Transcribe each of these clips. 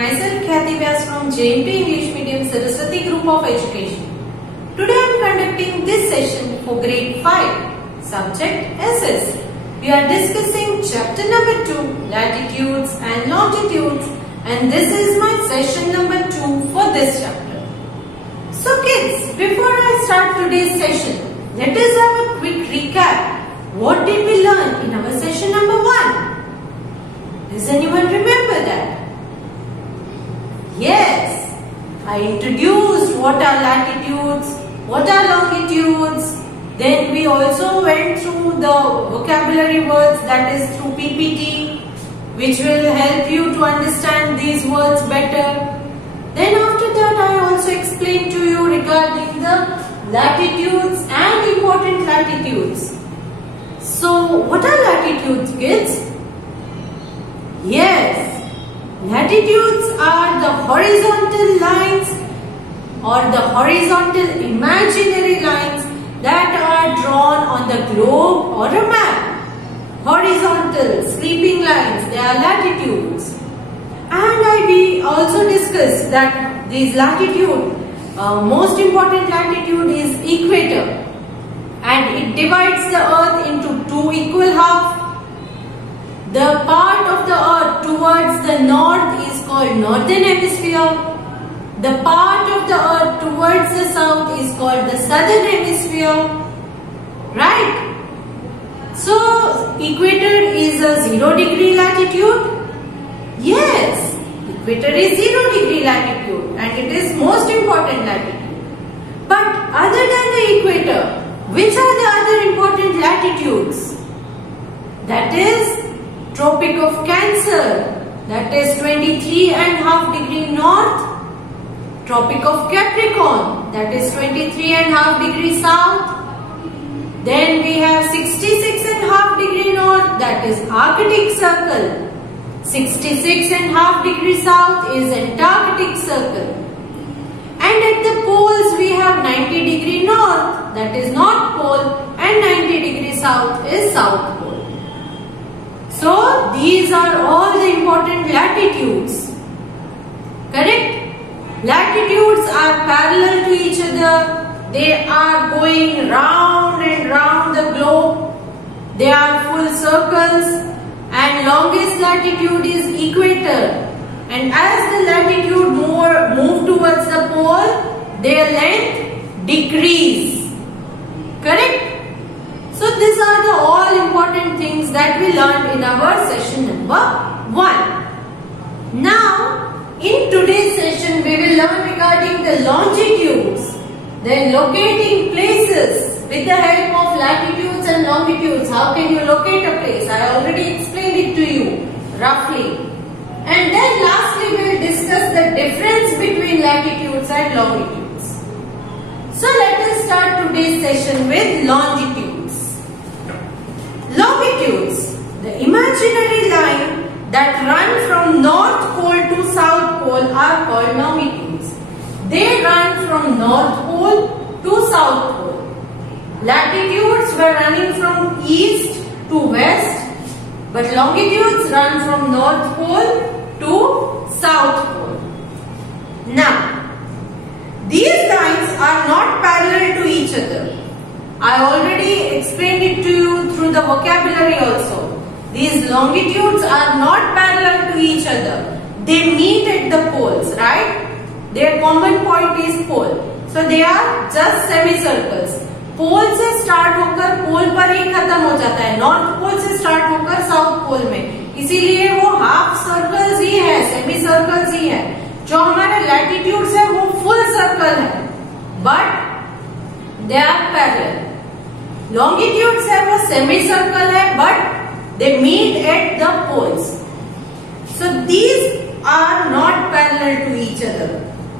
Myself Khyati Vyas from JNP English Medium Saraswati Group of Education. Today I am conducting this session for grade 5, subject SS. We are discussing chapter number 2, latitudes and longitudes, and this is my session number 2 for this chapter. So kids, before I start today's session, let us have a quick recap. What did we learn in our session number 1? Does anyone remember that? Yes, I introduced what are latitudes, what are longitudes. Then we also went through the vocabulary words, that is through PPT, which will help you to understand these words better. Then after that I also explained to you regarding the latitudes and important latitudes. So what are latitudes, kids? Yes, latitudes are the horizontal lines or the horizontal imaginary lines that are drawn on the globe or a map. Horizontal sleeping lines, they are latitudes. And we also discussed that these latitude, most important latitude is equator, and it divides the earth into two equal halves. The part of the earth towards the north is called northern hemisphere. The part of the earth towards the south is called the southern hemisphere. Right? So, equator is a 0-degree latitude. Yes, equator is 0-degree latitude and it is most important latitude. But other than the equator, which are the other important latitudes? That is Tropic of Cancer, that is 23.5 degree north. Tropic of Capricorn, that is 23.5 degree south. Then we have 66.5 degree north, that is Arctic Circle. 66.5 degree south is Antarctic Circle. And at the poles we have 90 degree north, that is North Pole, and 90 degree south is South Pole. So these are all the important latitudes. Correct? Latitudes are parallel to each other. They are going round and round the globe. They are full circles, and longest latitude is equator. And as the latitude move towards the pole, their length decrease. Correct? So these are the all important things that we learned in our session number 1. Now, in today's session, we will learn regarding the longitudes, then locating places with the help of latitudes and longitudes. How can you locate a place? I already explained it to you roughly. And then lastly, we will discuss the difference between latitudes and longitudes. So let us start today's session with longitudes. Longitudes, the imaginary line that run from North Pole to South Pole are called longitudes. They run from North Pole to South Pole. Latitudes were running from east to west, but longitudes run from North Pole to South Pole. Now, these lines are not parallel to each other. I already explained it to you through the vocabulary also. These longitudes are not parallel to each other. They meet at the poles, right? Their common point is pole. So they are just semicircles. पोल से स्टार्ट होकर पोल पर ही खत्म हो जाता है. North pole से स्टार्ट होकर south pole में, इसीलिए वो हाफ सर्कल्स ही है, सेमी सर्कल्स ही है. जो हमारे लैटिट्यूड्स है वो फुल सर्कल है, but they are parallel. Longitudes है वो सेमी सर्कल है, but they meet at the poles. So these are not parallel to each other.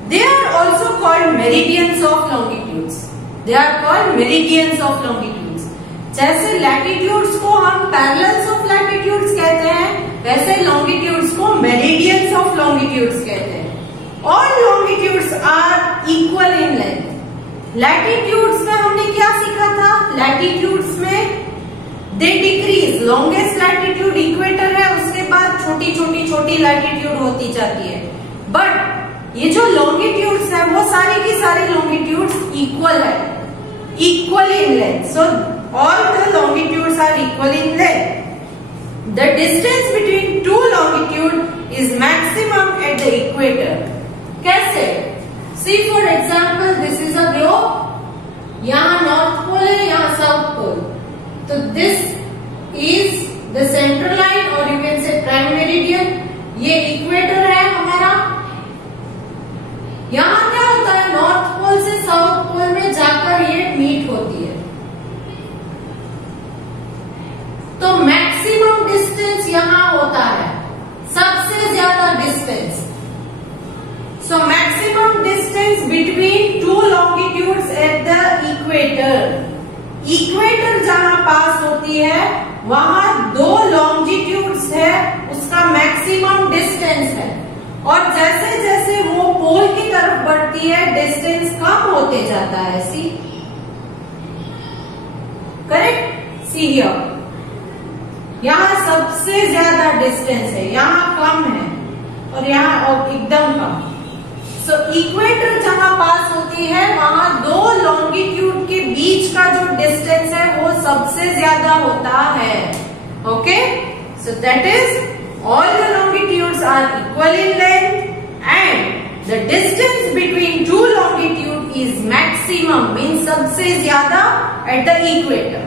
They are also called meridians of longitudes. They are called meridians of longitudes. जैसे latitudes को हम parallels of latitudes कहते हैं, वैसे longitudes को meridians of longitudes कहते हैं. All longitudes are equal in length. Latitudes में हमने क्या सीखा था? Latitudes में they decrease. Longest latitude equator है, उसके बाद छोटी छोटी लैटिट्यूड होती जाती है. बट ये जो लॉन्गिट्यूड्स है वो सारी की सारी लॉन्गिट्यूड्स इक्वल है, equal in length. So all the longitudes are equal in length. The distance between two longitude is maximum at the equator. कैसे? See for example this is a globe. यहाँ नॉर्थ पोल है, यहाँ south pole. तो this is the central line और you can say prime meridian. ये equator है हमारा. यहाँ क्या होता है, नॉर्थ पोल से साउथ पोल में जाकर ये मीट होती है. तो मैक्सिमम डिस्टेंस यहाँ होता है, सबसे ज्यादा distance. So maximum distance between two longitudes eight the equator. Equator जहां पास होती है वहां दो लॉन्जिट्यूड्स है, उसका मैक्सिमम डिस्टेंस है. और जैसे जैसे वो पोल की तरफ बढ़ती है डिस्टेंस कम होते जाता है. C correct? सी हियर, यहाँ सबसे ज्यादा डिस्टेंस है, यहाँ कम है और यहाँ एकदम कम. सो इक्वेटर जहां पास होती है वहां दो लॉन्गिट्यूड के बीच का जो डिस्टेंस है वो सबसे ज्यादा होता है. Okay, so that is all the longitudes are equal in length and the distance between two longitude is maximum, mean सबसे ज्यादा at the equator.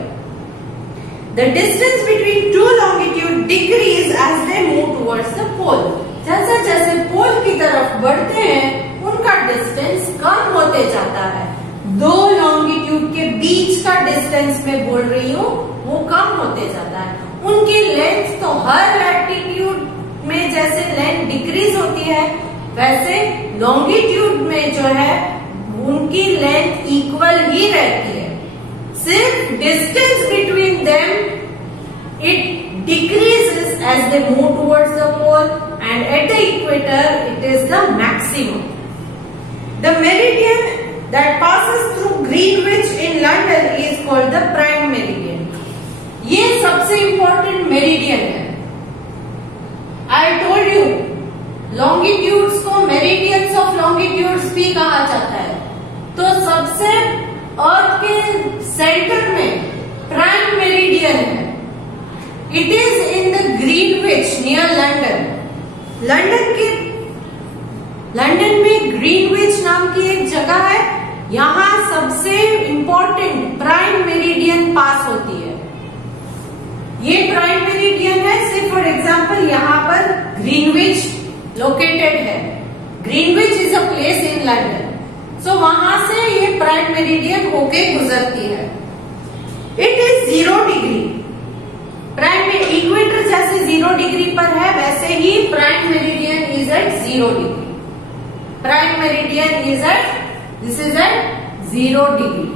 The distance between two longitude decrease as they move towards the pole. जैसे जैसे पोल की तरफ बढ़ते हैं उनका डिस्टेंस कम होते जाता है. दो लॉन्गिट्यूड के बीच का डिस्टेंस मैं बोल रही हूँ वो कम होते जाता है. उनकी लेंथ तो हर लैटिट्यूड में जैसे लेंथ डिक्रीज होती है वैसे लॉन्गिट्यूड में जो है उनकी लेंथ इक्वल ही रहती है. सिर्फ distance between them it decreases as they move towards the pole and at the equator it is the maximum. The meridian that passes through Greenwich in London is called the prime meridian. ये सबसे important meridian है. I told you longitudes को meridians of longitudes भी कहा जाता है. तो सबसे अर्थ के सेंटर में प्राइम मेरिडियन है. It is in the Greenwich near London. London में ग्रीनविच नाम की एक जगह है. यहाँ सबसे इंपॉर्टेंट प्राइम मेरिडियन पास होती है. ये प्राइम मेरिडियन है. से फॉर एग्जाम्पल यहाँ पर ग्रीनविच लोकेटेड है. Greenwich is a place in London. So वहां से ये प्राइम मेरिडियन होके गुजरती है. It is 0 degree. प्राइम में इक्वेटर जैसे 0 डिग्री पर है वैसे ही prime meridian is at 0 degree. Prime meridian is at, this is at 0 degree.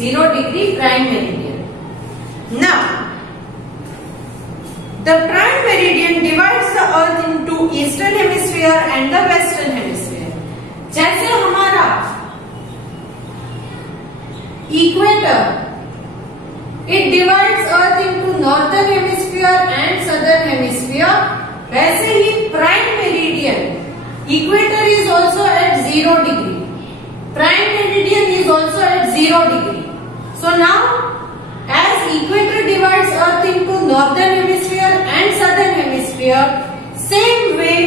0 degree prime meridian. Now the prime meridian divides the earth into eastern hemisphere and the western hemisphere. जैसे हमारा equator it divides earth into northern hemisphere and southern hemisphere, वैसे ही prime meridian equator is also at 0 degree. Prime meridian is also at 0 degree. So now as equator divides earth into northern hemisphere and southern hemisphere, same way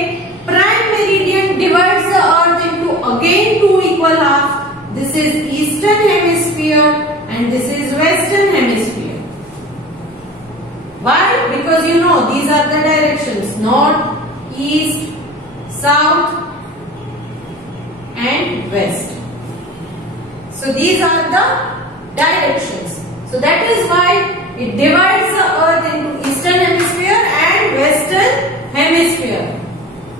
prime meridian divides the earth into again two equal halves. This is eastern hemisphere and this is western hemisphere. Why? Because you know these are the directions: north, east, south and west. So these are the directions. So that is why it divides the earth into eastern hemisphere and western hemisphere.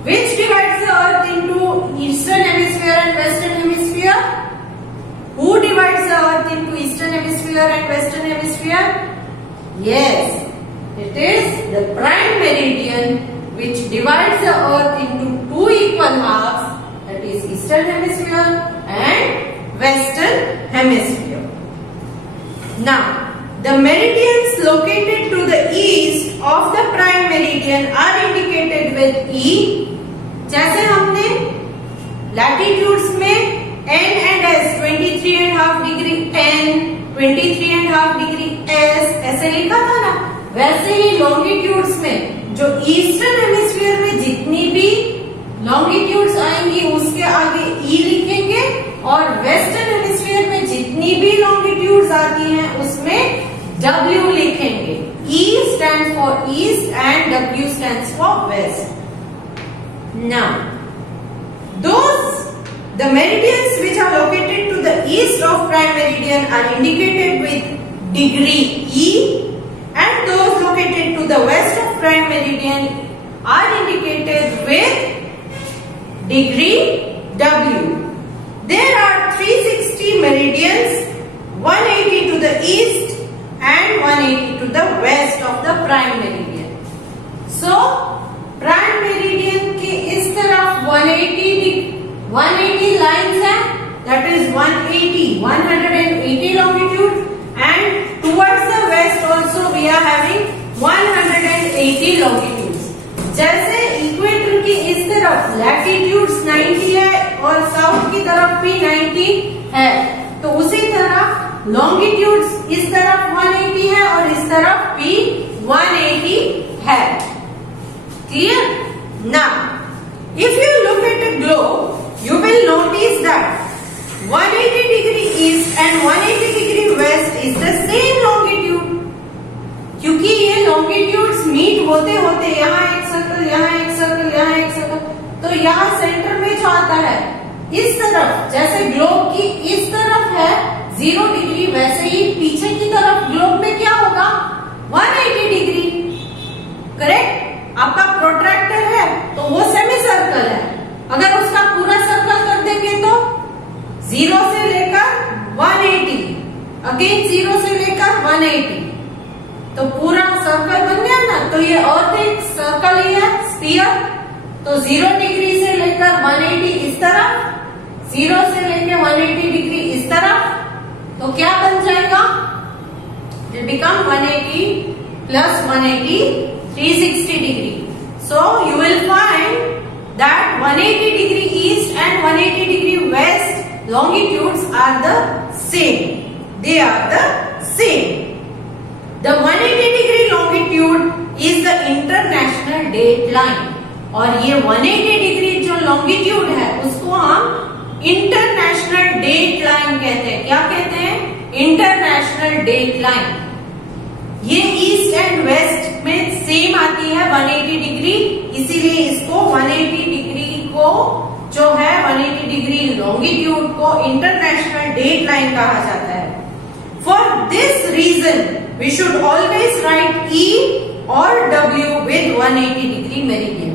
Which divides the earth into eastern hemisphere and western hemisphere? Who divides the earth into eastern hemisphere and western hemisphere? Yes, it is the prime meridian which divides the earth into two equal halves, that is eastern hemisphere and western hemisphere. Now, the meridians located to the east of the prime meridian are indicated with E जैसे हमने लैटिट्यूड्स में N and S 23.5 degree N, 23.5 degree S ऐसे लिखा था ना, वैसे ही लॉन्गिट्यूड्स में जो ईस्टर्न हेमिस्फीयर में जितनी भी लॉन्गिट्यूड्स आएंगी उसके आगे E लिखेंगे, और वेस्टर्न हेमिस्फीयर में जितनी भी लॉन्गिट्यूड्स आती हैं उसमें W लिखेंगे. E stands for east and W stands for west. Now, the meridians which are located to the east of prime meridian are indicated with degree E, and those located to the west of prime meridian are indicated with degree W. There are 360 meridians, 180 to the east and 180 to the west of the prime meridian. So, prime meridian के इस तरफ 180 lines है, that is 180 longitude, and towards the west also we are having 180 longitudes. जैसे इक्वेटर की इस तरफ लैटिट्यूड्स 90 है और साउथ की तरफ भी 90 है, तो उसी तरह लॉन्गिट्यूड्स इस तरफ 180 है और इस तरफ भी 180 है. Clear? Now, if you look at a globe, you will notice that 180 degree east and 180 degree west is the same longitude. क्योंकि ये लॉन्गिट्यूड्स मीट होते होते यहाँ एक सर्कल, यहाँ एक सर्कल, यहाँ एक सर्कल, तो यहाँ सेंटर में जो आता है इस तरफ, जैसे ग्लोब की इस तरफ है 0 डिग्री, वैसे ही पीछे की तरफ ग्लोब में क्या होगा 180 डिग्री. करेक्ट? आपका प्रोट्रैक्टर है तो वो सेमी सर्कल है, अगर उसका पूरा सर्कल कर देंगे तो 0 से लेकर 180, अगेन 0 से लेकर 180, तो पूरा सर्कल बन गया ना. तो ये अर्थ एक सर्कल ही है, स्फीयर. तो 0 डिग्री से लेकर 180 इस तरफ, 0 से लेकर 180 डिग्री इस तरफ, तो क्या बन जाएगा, it become 180 plus 180, 360 degree. So you will find that 180 degree east and 180 degree west longitudes are the same. They are the same. The 180 degree longitude is the international date line. और ये 180 डिग्री जो लॉन्गिट्यूड है उसको हम इंटरनेशनल डेट लाइन कहते हैं. क्या कहते हैं? International date line. ये ईस्ट एंड वेस्ट में सेम आती है 180 डिग्री, इसीलिए इसको 180 डिग्री को जो है 180 डिग्री लॉन्गिट्यूड को इंटरनेशनल डेट लाइन कहा जाता है. For this reason we should always write E और W विद 180 डिग्री मेरिडियन.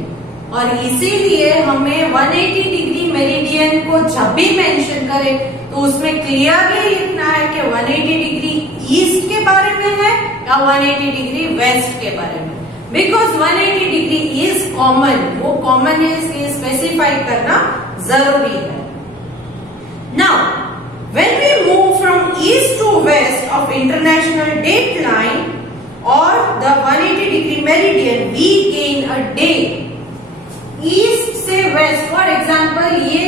और इसीलिए हमें 180 डिग्री मेरिडियन को जब भी मेंशन करें तो उसमें क्लियरली लिखना है कि 180 डिग्री ईस्ट के बारे में है या 180 डिग्री वेस्ट के बारे में, बिकॉज 180 डिग्री इज कॉमन. वो कॉमन है इसलिए स्पेसिफाई करना जरूरी है. Now when we move from east to west of international date line or the 180 degree meridian, we gain a day. East से वेस्ट, फॉर एग्जाम्पल ये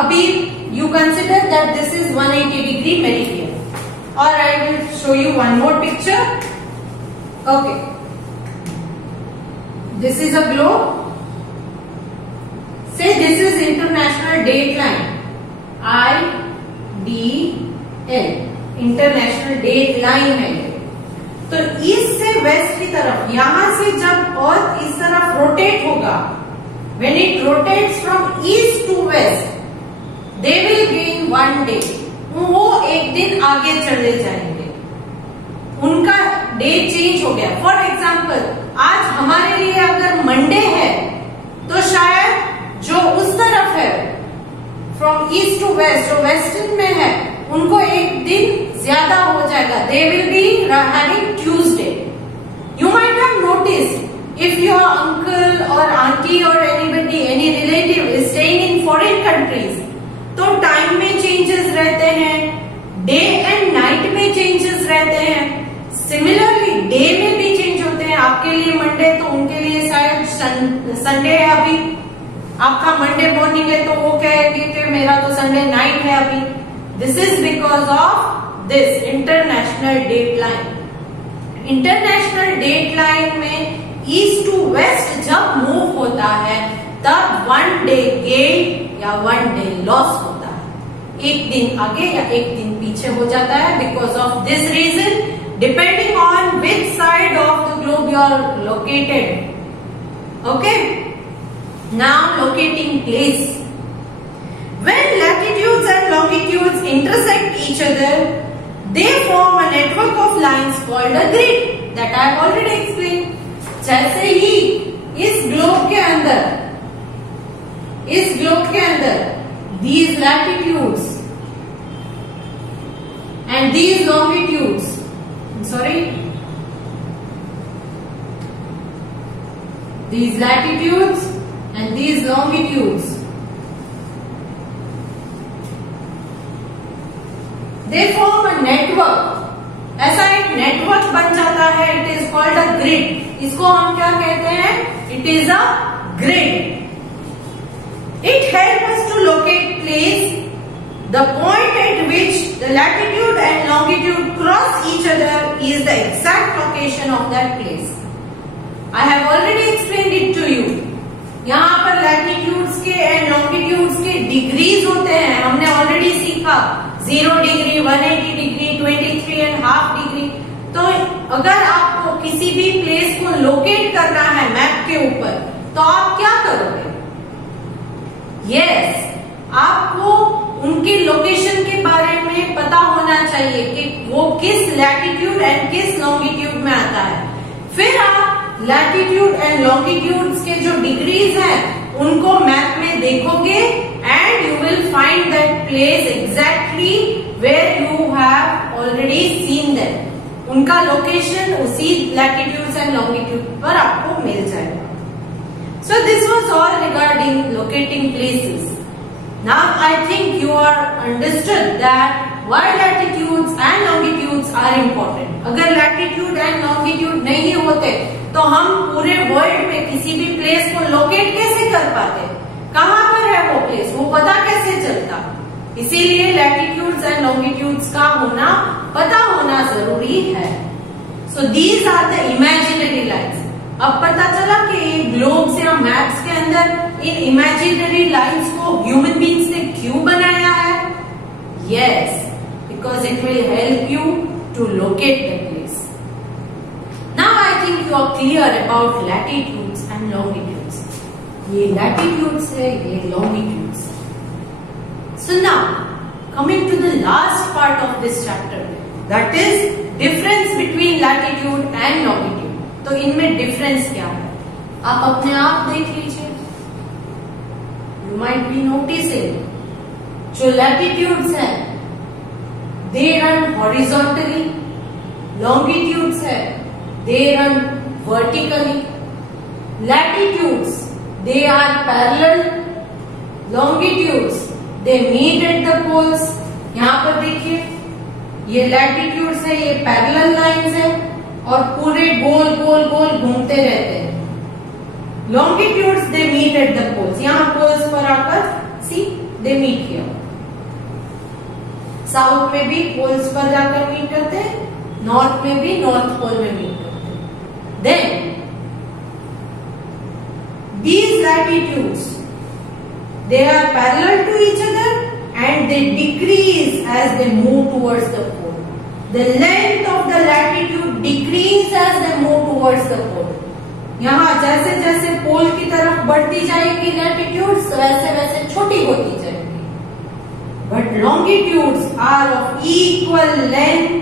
अभी you consider that this is 180 degree meridian, और I will show you one more picture. Okay, this is a globe. Say this is international date line IDL, international date line है. तो ईस्ट से वेस्ट की तरफ यहां से जब अर्थ इस तरफ रोटेट होगा, when it rotates from east to west, they will gain one day. वो एक दिन आगे चले जाएंगे, उनका डे चेंज हो गया. फॉर एग्जाम्पल आज हमारे लिए अगर मंडे है तो शायद जो उस तरफ है फ्रॉम ईस्ट टू वेस्ट, जो वेस्टर्न में है, उनको एक दिन ज्यादा हो जाएगा. They will be having Tuesday. You might have noticed if your uncle और आंटी और anybody, any relative is staying in foreign countries, तो टाइम में चेंजेस रहते हैं, डे एंड नाइट में चेंजेस रहते हैं. सिमिलरली डे में भी चेंज होते हैं. आपके लिए मंडे तो उनके लिए शायद संडे है अभी, आपका मंडे मॉर्निंग है तो वो कहेंगे कि मेरा तो संडे नाइट है अभी। This is because of this international date line. International date line में ईस्ट टू वेस्ट जब मूव होता है तब 1 डे गेन या 1 डे लॉस होता है, एक दिन आगे या एक दिन पीछे हो जाता है। Because of this reason, depending on which side of the globe you are located. Okay, now locating place. When latitudes and longitudes intersect each other, they form a network of lines called a grid. That I have already explained. जैसे ही इस ग्लोब के अंदर these latitudes and these longitudes, these latitudes and these longitudes, they form a network. ऐसा एक नेटवर्क बन जाता है, it is called a grid. इसको हम क्या कहते हैं? It is a grid. It help us to locate place, the point at which the latitude and longitude cross each other is the exact location of that place. I have already explained it to you. यहाँ पर लैटिट्यूड्स के and longitudes के डिग्रीज होते हैं, हमने ऑलरेडी सीखा 0 डिग्री, 180 डिग्री, 23.5 डिग्री। तो अगर आपको किसी भी प्लेस को लोकेट करना है मैप के ऊपर तो आप क्या करोगे? यस, आपको उनकी लोकेशन के बारे में पता होना चाहिए कि वो किस लैटिट्यूड एंड किस लॉन्गिट्यूड में आता है। फिर आप लैटिट्यूड एंड लॉन्गिट्यूड्स के जो डिग्रीज हैं उनको मैप में देखोगे and you will find that place exactly where you have already seen that. उनका लोकेशन उसी लैटिट्यूड्स एंड लॉन्गिट्यूड पर आपको मिल जाएगा। So this was all regarding locating places. Now I think you are understood that why latitudes and longitudes are important. अगर latitude and longitude नहीं होते तो हम पूरे वर्ल्ड में किसी भी प्लेस को लोकेट कैसे कर पाते? कहाँ पर है वो प्लेस, वो पता कैसे चलता? इसीलिए लैटिट्यूड्स एंड लॉन्गिट्यूड्स का होना पता होना जरूरी है। So these are the imaginary lines. अब पता चला कि ये ग्लोब्स या मैप्स के अंदर इन इमेजिनरी लाइन्स को ह्यूमन बींग्स ने क्यों बनाया है? Yes, because it will help you to locate the place. Now I think you are clear about latitudes and longitudes. ये latitudes है, ये longitudes है। So now coming to the last part of this chapter, that is difference between latitude and longitude. तो इनमें difference क्या है? आप अपने आप देख लीजिए। You might be noticing जो latitudes है they run horizontally, longitudes है they run vertically. Latitudes, they are parallel. Longitudes, they meet at the poles. यहाँ पर देखिए, ये latitudes है, ये parallel lines है और पूरे गोल गोल गोल घूमते रहते हैं। Longitudes, they meet at the poles. यहाँ poles पर आकर see, they meet here. South में भी पोल्स पर जाकर मीट करते हैं, नॉर्थ में भी नॉर्थ पोल में मीट करते हैं। Then these latitudes, they are parallel to each other and they decrease as they move towards the pole. The length of the latitude decrease as they move towards the pole. यहाँ जैसे जैसे पोल की तरफ बढ़ती जाएगी लैटिट्यूड्स वैसे वैसे छोटी होती जाएगी। But longitudes are of equal length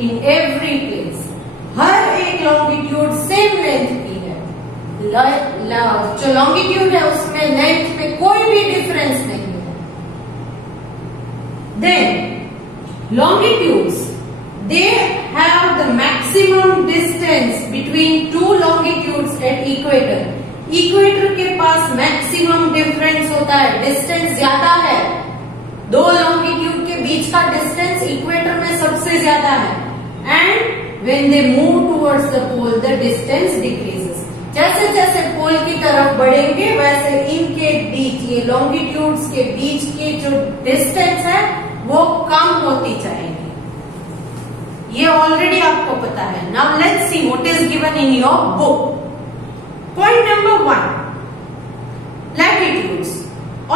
in every place. हर एक लॉन्गिट्यूड सेम लेंथ की है। जो लॉन्गिट्यूड है उसमें लेंथ में कोई भी डिफरेंस नहीं है। Then longitudes they have the maximum distance between two longitudes at equator. Equator के पास मैक्सिमम डिफरेंस होता है, डिस्टेंस ज्यादा है। दो लॉन्गिट्यूड के बीच का डिस्टेंस इक्वेटर में सबसे ज्यादा है। And when they move towards the pole, the distance decreases. जैसे जैसे पोल की तरफ बढ़ेंगे वैसे इनके बीच, ये लॉन्गिट्यूड्स के बीच की जो डिस्टेंस है वो कम होती जाएगी। ये ऑलरेडी आपको पता है। Now let's see what is given in your book. Point number 1, latitudes.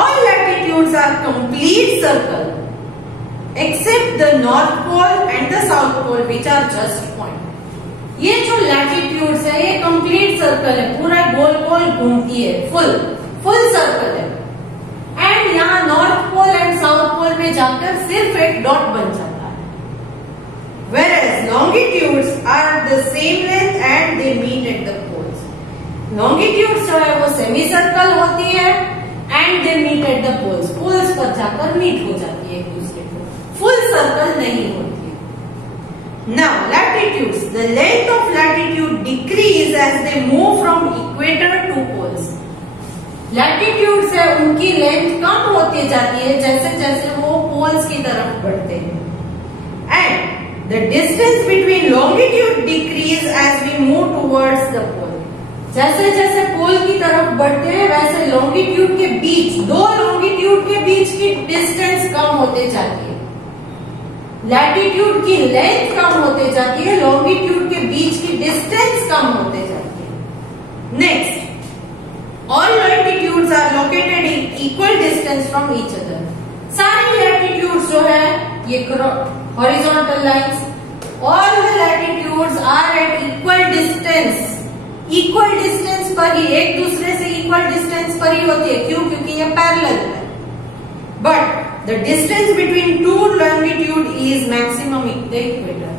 All latitudes are complete circle except the north pole and the south pole which are just point. ये जो लैटिट्यूड्स है ये कंप्लीट सर्कल है, पूरा गोल गोल घूमती है, full circle है। एंड यहाँ north pole and south pole में जाकर सिर्फ एक डॉट बन जाता है। Whereas longitudes are the same length and they meet at the poles. Longitudes जो है वो सेमी सर्कल होती है and they meet at the poles. Poles पर जाकर मीट हो जाती है एक दूसरे को, फुल सर्कल नहीं होती है। Now latitudes, the length of latitude decrease as they move from equator to poles. Latitudes है उनकी लेंथ कम होती जाती है जैसे जैसे वो पोल्स की तरफ बढ़ते हैं। And the distance between longitude decrease as we move towards the pole. जैसे जैसे पोल की तरफ बढ़ते हैं वैसे लॉन्गिट्यूड के बीच, दो लॉन्गिट्यूड के बीच की डिस्टेंस कम होते जाती है। लैटिट्यूड की लेंथ कम होते जाती है, लॉन्गिट्यूड के बीच की डिस्टेंस कम होते जाती है। Next, all latitudes are located in equal distance from each other. सारी लैटिट्यूड्स जो है ये horizontal lines, all the latitudes are at equal distance. Equal distance पर ही, एक दूसरे से इक्वल डिस्टेंस पर ही होती है। क्यों? क्योंकि ये पैरेलल है। But the distance between two longitude is maximum at the equator.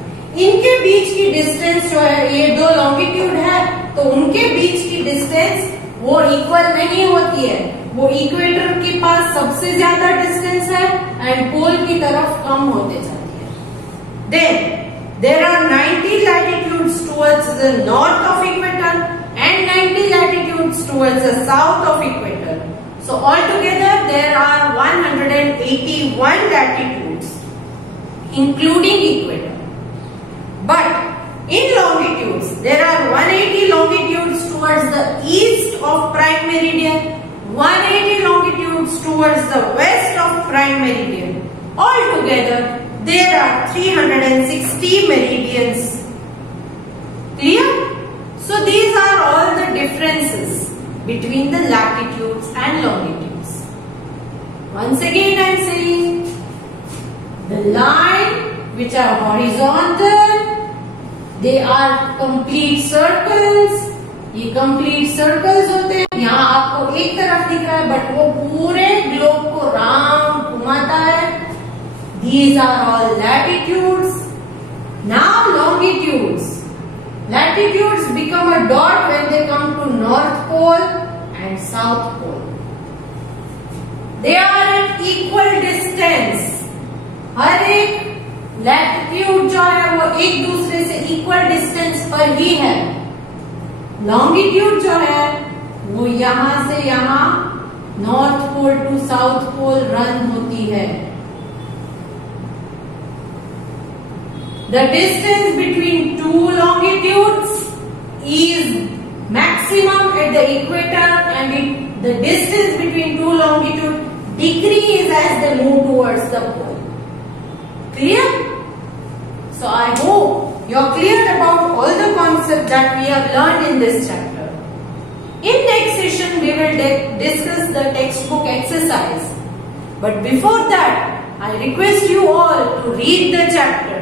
इनके बीच की डिस्टेंस जो है, ये दो लॉन्गिट्यूड है तो उनके बीच की डिस्टेंस वो इक्वल नहीं होती है, वो इक्वेटर के पास सबसे ज्यादा डिस्टेंस है एंड पोल की तरफ कम होते जाती है। Then there are 90 latitudes towards the north of equator and 90 latitudes towards the south of equator. So altogether there are 181 latitudes including equator. But in longitudes there are 180 longitudes towards the east of prime meridian, 180 longitudes towards the west of prime meridian. Altogether there are 360 meridians. Clear? So these are all the differences between the latitudes and longitudes. Once again I am saying, the line which are horizontal, they are complete circles. ये complete circles होते हैं। यहाँ आपको एक तरफ दिख रहा है बट वो पूरे ग्लोब को राउंड घुमाता है। These are all latitudes. Now longitudes. Latitudes become a dot when they come to North Pole and South Pole. They are at equal distance. हर एक लैटिट्यूड जो है वो एक दूसरे से इक्वल डिस्टेंस पर ही है। लॉन्गिट्यूड जो है वो यहाँ से यहाँ north pole to south pole run होती है। The distance between two longitudes is maximum at the equator and the distance between two longitudes decrease as they move towards the pole. Clear? So I hope you are clear about all the concepts that we have learned in this chapter. In next session we will discuss the textbook exercise. But before that, I request you all to read the chapter,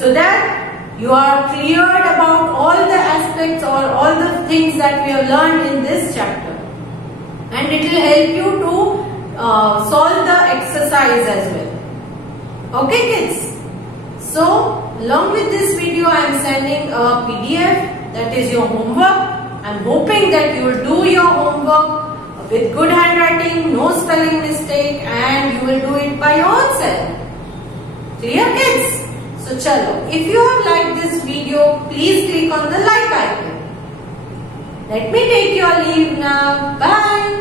so that you are cleared about all the aspects or all the things that we have learned in this chapter. And it will help you to solve the exercise as well. Okay kids? So, along with this video I am sending a PDF that is your homework. I am hoping that you will do your homework with good handwriting, no spelling mistake, and you will do it by yourself. Clear kids? So chalo, if you have liked this video, please click on the like icon. Let me take your leave now. Bye.